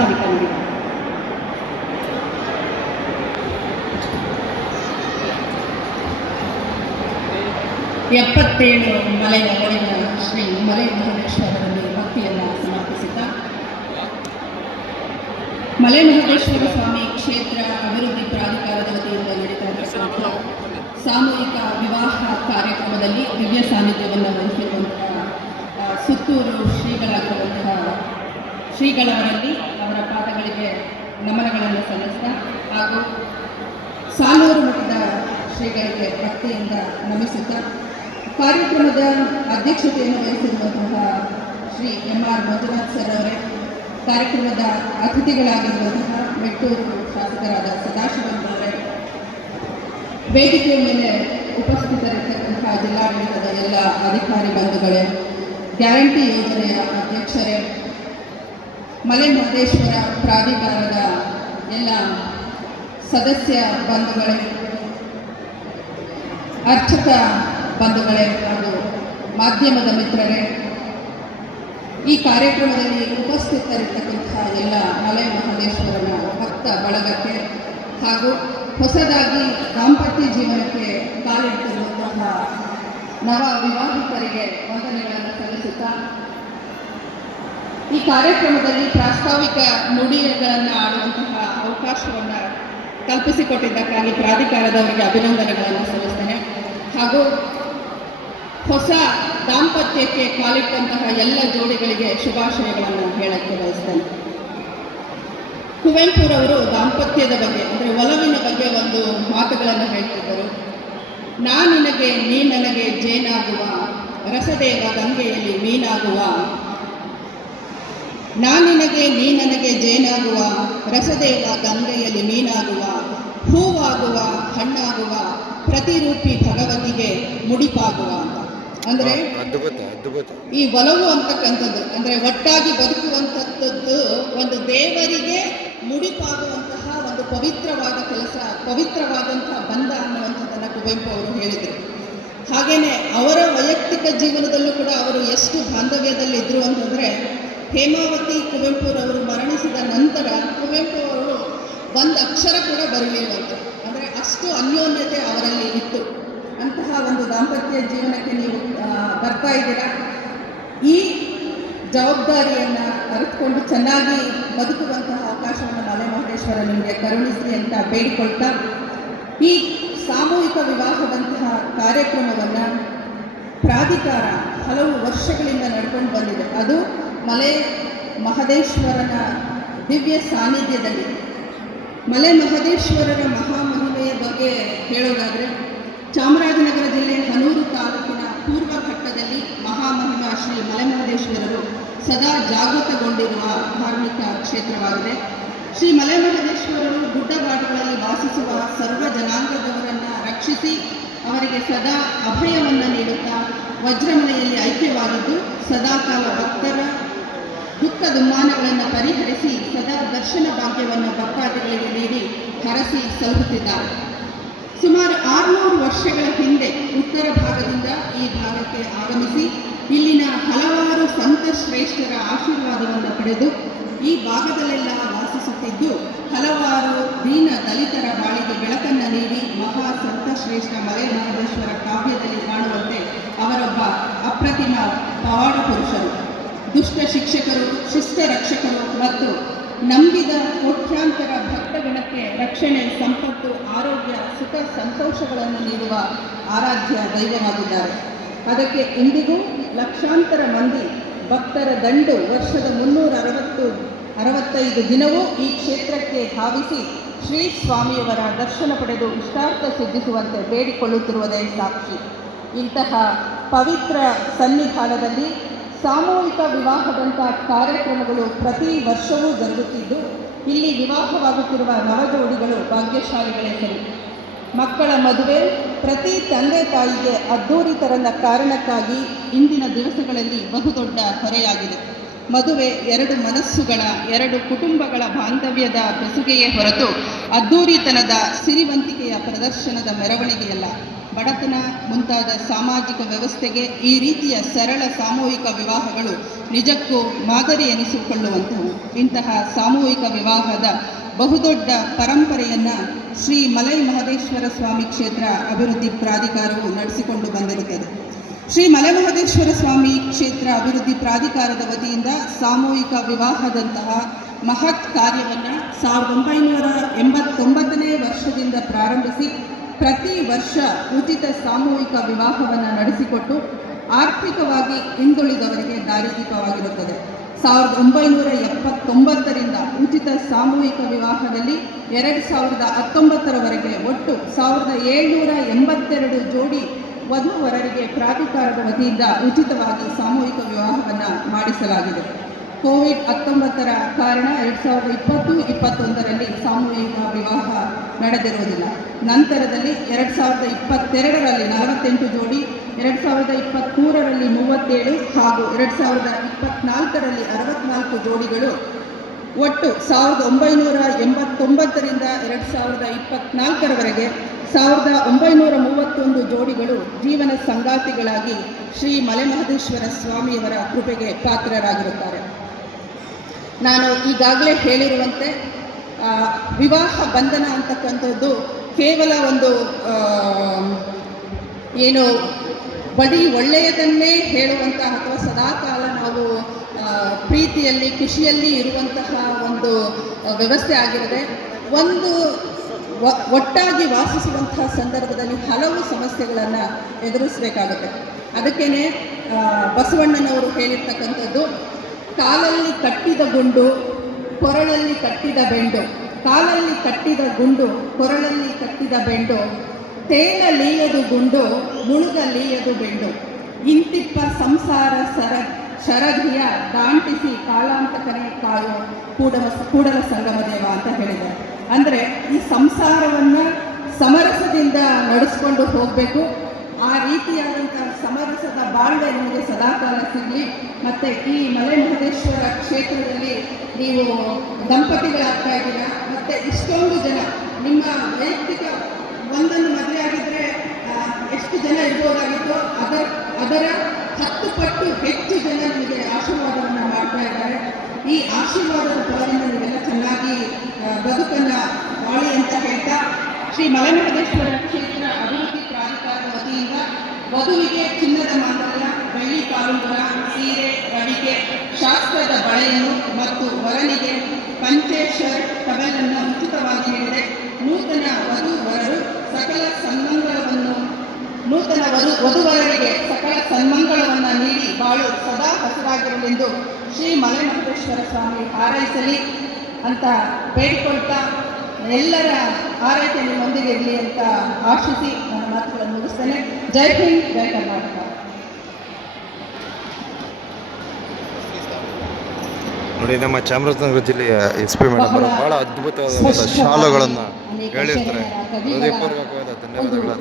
ಪ್ರಾಸ್ತಾವಿಕ ನುಡಿ. ಎಪ್ಪತ್ತೇಳು ಮಲೆಯ ಒಡೆಯ ಶ್ರೀ ಮಲೆ ಮಹದೇಶ್ವರರಲ್ಲಿ ಭಕ್ತಿಯನ್ನು ಸಮರ್ಪಿಸಿದ್ದ ಮಲೆ ಮಹದೇಶ್ವರ ಸ್ವಾಮಿ ಕ್ಷೇತ್ರ ಅಭಿವೃದ್ಧಿ ಪ್ರಾಧಿಕಾರದ ವತಿಯಿಂದ ನಡೀತಾ ಇರತಕ್ಕಂಥ ಸಾಮೂಹಿಕ ವಿವಾಹ ಕಾರ್ಯಕ್ರಮದಲ್ಲಿ ದಿವ್ಯ ಸಾನ್ನಿಧ್ಯವನ್ನು ವಹಿಸಿರುವಂತಹ ಸುತ್ತೂರು ಶ್ರೀಗಳಾಗಿರುವಂತಹ ಶ್ರೀಗಳವರಲ್ಲಿ ಅವರ ಪಾದಗಳಿಗೆ ನಮನಗಳನ್ನು ಸಲ್ಲಿಸ್ತಾ ಹಾಗೂ ಸಾಲೂರು ಮಠದ ಶ್ರೀಗಳಿಗೆ ಭಕ್ತಿಯಿಂದ ನಮಿಸುತ್ತಾ ಕಾರ್ಯಕ್ರಮದ ಅಧ್ಯಕ್ಷತೆಯನ್ನು ವಹಿಸಿರುವಂತಹ ಶ್ರೀ MR ಮಂಜುನಾಥ್ ಸರ್ ಅವರೇ, ಕಾರ್ಯಕ್ರಮದ ಅತಿಥಿಗಳಾಗಿರುವಂತಹ ಮೆಟ್ಟೂರು ಶಾಸಕರಾದ ಸದಾಶಿವರವರೇ, ವೇದಿಕೆಯ ಮೇಲೆ ಉಪಸ್ಥಿತರಿರ್ತಕ್ಕಂತಹ ಜಿಲ್ಲಾಡಳಿತದ ಎಲ್ಲ ಅಧಿಕಾರಿ ಬಂಧುಗಳೇ, ಗ್ಯಾರಂಟಿ ಯೋಜನೆಯ ಅಧ್ಯಕ್ಷರೇ, ಮಲೆ ಮಹದೇಶ್ವರ ಪ್ರಾಧಿಕಾರದ ಎಲ್ಲ ಸದಸ್ಯ ಬಂಧುಗಳೇ, ಅರ್ಚಕ ಬಂಧುಗಳೇ ಹಾಗೂ ಮಾಧ್ಯಮದ ಮಿತ್ರರೇ, ಈ ಕಾರ್ಯಕ್ರಮದಲ್ಲಿ ಉಪಸ್ಥಿತರಿರ್ತಕ್ಕಂತಹ ಎಲ್ಲ ಮಲೆ ಮಹದೇಶ್ವರನ ಭಕ್ತ ಬಳಗಕ್ಕೆ ಹಾಗೂ ಹೊಸದಾಗಿ ದಾಂಪತ್ಯ ಜೀವನಕ್ಕೆ ಕಾಲಿಟ್ಟಿರುವಂತಹ ನವ ವಿವಾಹಿತರಿಗೆ ವಂದನೆಗಳನ್ನು ಸಲ್ಲಿಸುತ್ತಾ ಈ ಕಾರ್ಯಕ್ರಮದಲ್ಲಿ ಪ್ರಾಸ್ತಾವಿಕ ನುಡಿಗಳನ್ನು ಆಡುವಂತಹ ಅವಕಾಶವನ್ನು ಕಲ್ಪಿಸಿಕೊಟ್ಟಿದ್ದಕ್ಕಾಗಿ ಪ್ರಾಧಿಕಾರದವರಿಗೆ ಅಭಿನಂದನೆಗಳನ್ನು ಸಲ್ಲಿಸ್ತೇನೆ. ಹಾಗೂ ಹೊಸ ದಾಂಪತ್ಯಕ್ಕೆ ಕಾಲಿಟ್ಟಂತಹ ಎಲ್ಲ ಜೋಡಿಗಳಿಗೆ ಶುಭಾಶಯಗಳನ್ನು ಹೇಳಕ್ಕೆ ಬಯಸ್ತೇನೆ. ಕುವೆಂಪುರವರು ದಾಂಪತ್ಯದ ಬಗ್ಗೆ ಅಂದರೆ ಒಲವಿನ ಬಗ್ಗೆ ಒಂದು ಮಾತುಗಳನ್ನು ಹೇಳ್ತಿದ್ದರು. ನಾ ನಿನಗೆ ನೀ ನನಗೆ ಜೇನಾಗುವ, ರಸದೇವ ಗಂಗೆಯಲ್ಲಿ ಮೀನಾಗುವ. ನಾ ನಿನಗೆ ನೀ ನನಗೆ ಜೇನಾಗುವ, ರಸದೇವ ಗಂಗೆಯಲ್ಲಿ ಮೀನಾಗುವ. ಹೂವಾಗುವ ಹಣ್ಣಾಗುವ, ಪ್ರತಿರೂಪಿ ಭಗವತಿಗೆ ಮುಡಿಪಾಗುವ ಅಂತ. ಅಂದರೆ ಈ ಒಲವು ಅಂತಕ್ಕಂಥದ್ದು ಅಂದರೆ ಒಟ್ಟಾಗಿ ಬದುಕುವಂಥದ್ದು ಒಂದು ದೇವರಿಗೆ ಮುಡಿಪಾಗುವಂತಹ ಒಂದು ಪವಿತ್ರವಾದ ಕೆಲಸ, ಪವಿತ್ರವಾದಂತಹ ಬಂಧ ಅನ್ನುವಂಥದ್ದನ್ನು ಕುವೆಂಪು ಅವರು ಹೇಳಿದರು. ಹಾಗೆಯೇ ಅವರ ವೈಯಕ್ತಿಕ ಜೀವನದಲ್ಲೂ ಕೂಡ ಅವರು ಎಷ್ಟು ಬಾಂಧವ್ಯದಲ್ಲಿದ್ದರು ಅಂತಂದರೆ, ಹೇಮಾವತಿ ಕುವೆಂಪುರವರು ಮರಣಿಸಿದ ನಂತರ ಕುವೆಂಪು ಅವರು ಒಂದು ಅಕ್ಷರ ಕೂಡ ಬರಲಿರುವಂಥ, ಅಂದರೆ ಅಷ್ಟು ಅನ್ಯೋನ್ಯತೆ ಅವರಲ್ಲಿ ಇತ್ತು. ಅಂತಹ ಒಂದು ದಾಂಪತ್ಯ ಜೀವನಕ್ಕೆ ನೀವು ಬರ್ತಾ ಇದ್ದೀರಾ. ಈ ಜವಾಬ್ದಾರಿಯನ್ನು ಅರಿತುಕೊಂಡು ಚೆನ್ನಾಗಿ ಬದುಕುವಂತಹ ಅವಕಾಶವನ್ನು ಮಲೆ ಮಹದೇಶ್ವರ ನಿಮಗೆ ಕರುಣಿಸಲಿ ಅಂತ ಬೇಡಿಕೊಳ್ತಾ, ಈ ಸಾಮೂಹಿಕ ವಿವಾಹದಂತಹ ಕಾರ್ಯಕ್ರಮವನ್ನು ಪ್ರಾಧಿಕಾರ ಹಲವು ವರ್ಷಗಳಿಂದ ನಡ್ಕೊಂಡು ಬಂದಿದೆ. ಅದು ಮಲೆ ಮಹದೇಶ್ವರನ ದಿವ್ಯ ಸಾನ್ನಿಧ್ಯದಲ್ಲಿ. ಮಲೆ ಮಹದೇಶ್ವರರ ಮಹಾಮಹಿಮೆಯ ಬಗ್ಗೆ ಹೇಳೋದಾದರೆ, ಚಾಮರಾಜನಗರ ಜಿಲ್ಲೆ ಹನೂರು ತಾಲೂಕಿನ ಪೂರ್ವ ಘಟ್ಟದಲ್ಲಿ ಮಹಾಮಹಿಮಾ ಶ್ರೀ ಮಲೆ ಮಹದೇಶ್ವರರು ಸದಾ ಜಾಗೃತಗೊಂಡಿರುವ ಧಾರ್ಮಿಕ ಕ್ಷೇತ್ರವಾಗಿದೆ. ಶ್ರೀ ಮಲೆ ಮಹದೇಶ್ವರರು ಗುಡ್ಡಗಾಡುಗಳಲ್ಲಿ ವಾಸಿಸುವ ಸರ್ವ ಜನಾಂಗದವರನ್ನು ರಕ್ಷಿಸಿ ಅವರಿಗೆ ಸದಾ ಅಭಯವನ್ನು ನೀಡುತ್ತಾ ವಜ್ರಮಲೆಯಲ್ಲಿ ಐಕ್ಯವಾಗಿದ್ದು ಸದಾಕಾಲ ಭಕ್ತರ ದುಃಖ ದುಮ್ಮಾನಗಳನ್ನು ಪರಿಹರಿಸಿ ಸದಾ ದರ್ಶನ ಭಾಗ್ಯವನ್ನು ಭಕ್ತಾದಿಗಳಿಗೆ ನೀಡಿ ಹರಸಿ ಸಲ್ಲುತ್ತಿದ್ದಾರೆ. ಸುಮಾರು 600 ವರ್ಷಗಳ ಹಿಂದೆ ಉತ್ತರ ಭಾಗದಿಂದ ಈ ಭಾಗಕ್ಕೆ ಆಗಮಿಸಿ ಇಲ್ಲಿನ ಹಲವಾರು ಸಂತ ಶ್ರೇಷ್ಠರ ಆಶೀರ್ವಾದವನ್ನು ಪಡೆದು ಈ ಭಾಗದಲ್ಲೆಲ್ಲ ವಾಸಿಸುತ್ತಿದ್ದು ಹಲವಾರು ದೀನ ದಲಿತರ ಬಾಳಿಗೆ ಬೆಳಕನ್ನು ನೀಡಿ ಮಹಾ ಸಂತ ಶ್ರೇಷ್ಠ ಮಲೆ ಮಹದೇಶ್ವರ ಕಾವ್ಯದಲ್ಲಿ ಕಾಣುವಂತೆ ಅವರೊಬ್ಬ ಅಪ್ರತಿಮ ಪವಾಡ ಪುರುಷರು, ದುಷ್ಟ ಶಿಕ್ಷಕರು, ಶಿಷ್ಟ ರಕ್ಷಕರು ಮತ್ತು ನಂಬಿದ ಕೋಟ್ಯಾಂತರ ಭಕ್ತಗಣಕ್ಕೆ ರಕ್ಷಣೆ, ಸಂಪತ್ತು, ಆರೋಗ್ಯ, ಸುಖ, ಸಂತೋಷಗಳನ್ನು ನೀಡುವ ಆರಾಧ್ಯ ದೈವವಾಗಿದ್ದಾರೆ. ಅದಕ್ಕೆ ಇಂದಿಗೂ ಲಕ್ಷಾಂತರ ಮಂದಿ ಭಕ್ತರ ದಂಡು ವರ್ಷದ 365 ದಿನವೂ ಈ ಕ್ಷೇತ್ರಕ್ಕೆ ಧಾವಿಸಿ ಶ್ರೀ ಸ್ವಾಮಿಯವರ ದರ್ಶನ ಪಡೆದು ಇಷ್ಟಾರ್ಥ ಸಿದ್ಧಿಸುವಂತೆ ಬೇಡಿಕೊಳ್ಳುತ್ತಿರುವುದೇ ಸಾಕ್ಷಿ. ಇಂತಹ ಪವಿತ್ರ ಸನ್ನಿಧಾನದಲ್ಲಿ ಸಾಮೂಹಿಕ ವಿವಾಹದಂಥ ಕಾರ್ಯಕ್ರಮಗಳು ಪ್ರತಿ ವರ್ಷವೂ ಜರುಗುತ್ತಿದ್ದು ಇಲ್ಲಿ ವಿವಾಹವಾಗುತ್ತಿರುವ ನವಜೋಡಿಗಳು ಭಾಗ್ಯಶಾಲಿಗಳೇ ಸರಿ. ಮಕ್ಕಳ ಮದುವೆ ಪ್ರತಿ ತಂದೆ ತಾಯಿಗೆ ಅದ್ದೂರಿ ತರದ ಕಾರಣಕ್ಕಾಗಿ ಇಂದಿನ ದಿವಸಗಳಲ್ಲಿ ಬಹುದೊಡ್ಡ ಹೊರೆಯಾಗಿದೆ. ಮದುವೆ ಎರಡು ಮನಸ್ಸುಗಳ, ಎರಡು ಕುಟುಂಬಗಳ ಬಾಂಧವ್ಯದ ಬೆಸುಗೆಯೇ ಹೊರತು ಅದ್ದೂರಿತನದ ಸಿರಿವಂತಿಕೆಯ ಪ್ರದರ್ಶನದ ಮೆರವಣಿಗೆಯಲ್ಲ. ಬಡತನ ಮುಂತಾದ ಸಾಮಾಜಿಕ ವ್ಯವಸ್ಥೆಗೆ ಈ ರೀತಿಯ ಸರಳ ಸಾಮೂಹಿಕ ವಿವಾಹಗಳು ನಿಜಕ್ಕೂ ಮಾದರಿ ಎನಿಸಿಕೊಳ್ಳುವಂಥವು. ಇಂತಹ ಸಾಮೂಹಿಕ ವಿವಾಹದ ಬಹುದೊಡ್ಡ ಪರಂಪರೆಯನ್ನು ಶ್ರೀ ಮಲೈ ಮಹದೇಶ್ವರ ಸ್ವಾಮಿ ಕ್ಷೇತ್ರ ಅಭಿವೃದ್ಧಿ ಪ್ರಾಧಿಕಾರವು ನಡೆಸಿಕೊಂಡು ಬಂದಿರುತ್ತದೆ. ಶ್ರೀ ಮಲೆಮಹದೇಶ್ವರ ಸ್ವಾಮಿ ಕ್ಷೇತ್ರ ಅಭಿವೃದ್ಧಿ ಪ್ರಾಧಿಕಾರದ ವತಿಯಿಂದ ಸಾಮೂಹಿಕ ವಿವಾಹದಂತಹ ಮಹತ್ ಕಾರ್ಯವನ್ನು 1989ನೇ ವರ್ಷದಿಂದ ಪ್ರಾರಂಭಿಸಿ ಪ್ರತಿ ವರ್ಷ ಉಚಿತ ಸಾಮೂಹಿಕ ವಿವಾಹವನ್ನು ನಡೆಸಿಕೊಟ್ಟು ಆರ್ಥಿಕವಾಗಿ ಹಿಂದುಳಿದವರಿಗೆ ದಾರಿದೀಪವಾಗಿರುತ್ತದೆ. 1979ರಿಂದ ಉಚಿತ ಸಾಮೂಹಿಕ ವಿವಾಹದಲ್ಲಿ 2019ರವರೆಗೆ ಒಟ್ಟು 1782 ಜೋಡಿ ವಧುವರರಿಗೆ ಪ್ರಾಧಿಕಾರದ ವತಿಯಿಂದ ಉಚಿತವಾಗಿ ಸಾಮೂಹಿಕ ವಿವಾಹವನ್ನು ಮಾಡಿಸಲಾಗಿದೆ. ಕೋವಿಡ್-19ರ ಕಾರಣ 2020-21ರಲ್ಲಿ ಸಾಮೂಹಿಕ ವಿವಾಹ ನಡೆದಿರುವುದಿಲ್ಲ. ನಂತರದಲ್ಲಿ 2022ರಲ್ಲಿ 48 ಜೋಡಿ, 2023ರಲ್ಲಿ 37 ಹಾಗೂ 2024ರಲ್ಲಿ 64 ಜೋಡಿಗಳು ಒಟ್ಟು 1989ರಿಂದ 2024ರವರೆಗೆ 1931 ಜೋಡಿಗಳು ಜೀವನ ಸಂಗಾತಿಗಳಾಗಿ ಶ್ರೀ ಮಲೆಮಹದೇಶ್ವರ ಸ್ವಾಮಿಯವರ ಕೃಪೆಗೆ ಪಾತ್ರರಾಗಿರುತ್ತಾರೆ. ನಾನು ಈಗಾಗಲೇ ಹೇಳಿರುವಂತೆ ವಿವಾಹ ಬಂಧನ ಅಂತಕ್ಕಂಥದ್ದು ಕೇವಲ ಒಂದು ಏನು ಬರೀ ಒಳ್ಳೆಯದನ್ನೇ ಹೇಳುವಂತಹ ಅಥವಾ ಸದಾಕಾಲ ನಾವು ಪ್ರೀತಿಯಲ್ಲಿ ಖುಷಿಯಲ್ಲಿ ಇರುವಂತಹ ಒಂದು ವ್ಯವಸ್ಥೆ ಆಗಿರದೆ ಒಂದು ಒಟ್ಟಾಗಿ ವಾಸಿಸುವಂತಹ ಸಂದರ್ಭದಲ್ಲಿ ಹಲವು ಸಮಸ್ಯೆಗಳನ್ನು ಎದುರಿಸಬೇಕಾಗುತ್ತೆ. ಅದಕ್ಕೇ ಬಸವಣ್ಣನವರು ಹೇಳಿರ್ತಕ್ಕಂಥದ್ದು, ಕಾಲಲ್ಲಿ ಕಟ್ಟಿದ ಗುಂಡು ಕೊರಳಲ್ಲಿ ಕಟ್ಟಿದ ಬೆಂಡು, ಕಾಲಲ್ಲಿ ಕಟ್ಟಿದ ಗುಂಡು ಕೊರಳಲ್ಲಿ ಕಟ್ಟಿದ ಬೆಂಡು, ತೇಲಲೀಯದು ಗುಂಡು ಮುಳುಗಲೀಯದು ಬೆಂಡು, ಇಂತಿಪ್ಪ ಸಂಸಾರ ಶರಧಿಯ ದಾಂಟಿಸಿ ಕಾಲಾಂತಕನೇ ಕಾಯೋ ಕೂಡಲ ಸಂಗಮ ದೇವ ಅಂತ ಹೇಳಿದ್ದಾರೆ. ಅಂದರೆ ಈ ಸಂಸಾರವನ್ನು ಸಮರಸದಿಂದ ನಡೆಸ್ಕೊಂಡು ಹೋಗಬೇಕು. ಆ ರೀತಿಯಾದಂಥ ಸಮರಸದ ಬಾಳ್ವೆ ನಿಮಗೆ ಸದಾಕಾಲ ಸಿಗಲಿ. ಮತ್ತು ಈ ಮಲೆಮಹದೇಶ್ವರ ಕ್ಷೇತ್ರದಲ್ಲಿ ನೀವು ದಂಪತಿಗಳಾಗ್ತಾ ಇದ್ದೀರಾ, ಮತ್ತು ಇಷ್ಟೊಂದು ಜನ ನಿಮ್ಮ ವೈಯಕ್ತಿಕ ಒಂದೊಂದು ಮದುವೆ ಆಗಿದ್ದರೆ ಎಷ್ಟು ಜನ ಇರ್ಬೋದಾಗಿತ್ತೋ ಅದರ 10 ಪಟ್ಟು ಹೆಚ್ಚು ಜನ ನಿಮಗೆ ಆಶೀರ್ವಾದವನ್ನು ಮಾಡ್ತಾ ಇದ್ದಾರೆ. ಈ ಆಶೀರ್ವಾದದ ಫಲದಿಂದ ನೀವೆಲ್ಲ ಚೆನ್ನಾಗಿ ಬದುಕನ್ನು ಬಾಳಿ ಅಂತ ಹೇಳ್ತಾ, ಶ್ರೀ ಮಲೆಮಹದೇಶ್ವರ ಕ್ಷೇತ್ರ ಅಭಿವೃದ್ಧಿ ಪ್ರಾಧಿಕಾರದ ವತಿಯಿಂದ ವಧುವಿಗೆ ಚಿನ್ನದ ಮಾಂಗಲ್ಯ, ಬೆಳ್ಳಿ ಕಾಲುಂಗುರ, ಸೀರೆ, ರವಿಕೆ, ಶಾಸ್ತ್ರದ ಬಳೆಯನ್ನು ಮತ್ತು ವರನಿಗೆ ಪಂಚೆ, ಶರ್ಟ್, ಟವೆಲನ್ನು ಉಚಿತವಾಗಿ ನೀಡಿದೆ. ನೂತನ ವಧುವರರಿಗೆ ಸಕಲ ಸನ್ಮಂಗಳವನ್ನು ನೀಡಿ ಬಾಳು ಸದಾ ಹಸಿರಾಗಿರಲೆಂದು ಶ್ರೀ ಮಲೆಮಹದೇಶ್ವರ ಸ್ವಾಮಿ ಹಾರೈಸಲಿ ಅಂತ ಬೇಡಿಕೊಳ್ತಾ, ಎಲ್ಲರ ಆರೈಕೆ ನಿಮ್ಮೊಂದಿಗೆ ಇರಲಿ ಅಂತ ಆಶಿಸಿ ನನ್ನ ಮಾತುಗಳನ್ನು ಮುಗಿಸ್ತೇನೆ. ಜೈ ಹಿಂದ್, ಜೈ ಕರ್ನಾಟಕ. ನೋಡಿ, ನಮ್ಮ ಚಾಮರಾಜನಗರ ಜಿಲ್ಲೆಯ SP ಮೇಡಮ್ ಬಹಳ ಅದ್ಭುತವಾದ ಶಾಲುಗಳನ್ನು ಹೇಳಿರ್ತಾರೆ. ಹೃದಯಪೂರ್ವಕವಾದ ಧನ್ಯವಾದಗಳು.